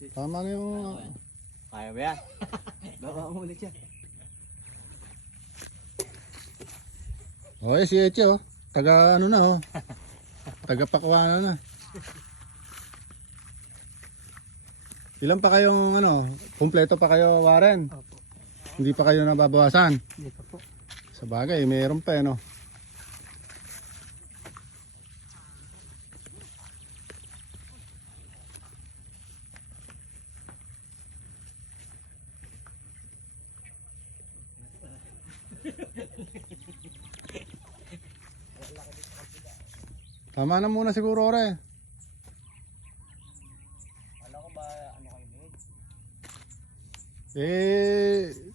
Tama na yung... Kaya ba yan? Baka umulit siya. Okay, si Eche oh. Taga ano na oh. Taga Pakwana na. Ilan pa kayong ano? Kumpleto pa kayo, Warren? Opo. Hindi pa kayo nababawasan? Hindi pa po. Sa bagay, mayroon pa no. Tama na muna siguro, ore. Alam ko ba ano kayo doon?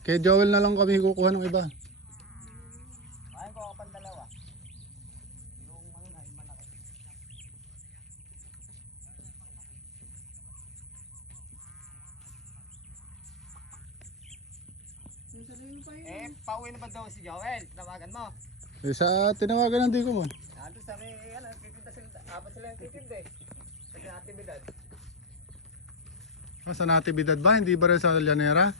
Kay Joel na lang kami kukuha ng iba. Kaya ko kapag dalawa. Yung ano na, yung malaki. Pauwi na ba daw si Joel? Tawagan mo. Tinawagan ng di ko mo. Nandun sa may, ano, titinda sila, apat sila yung titinda eh. Sa natividad. Sa Natividad ba? Hindi ba rin sa Llanera?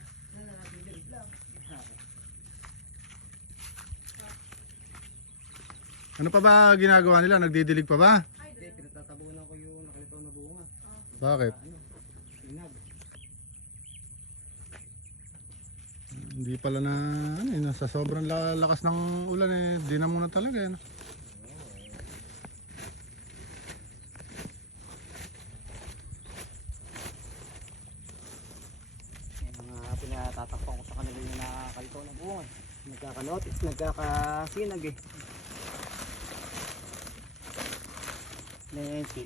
Ano pa ba ginagawa nila? Nagdidilig pa ba? Hindi, pinatatabunan ko yung nakalitaw na bunga. Bakit? Ano? Sinag. Hindi pala na ano, nasa sobrang lakas ng ulan eh. Di na muna talaga eh. No? Yung mga pinatatakpan ko sa kanila yung nakalitaw na bunga. Nagkakanotis, nagkakasinag eh. Nensi.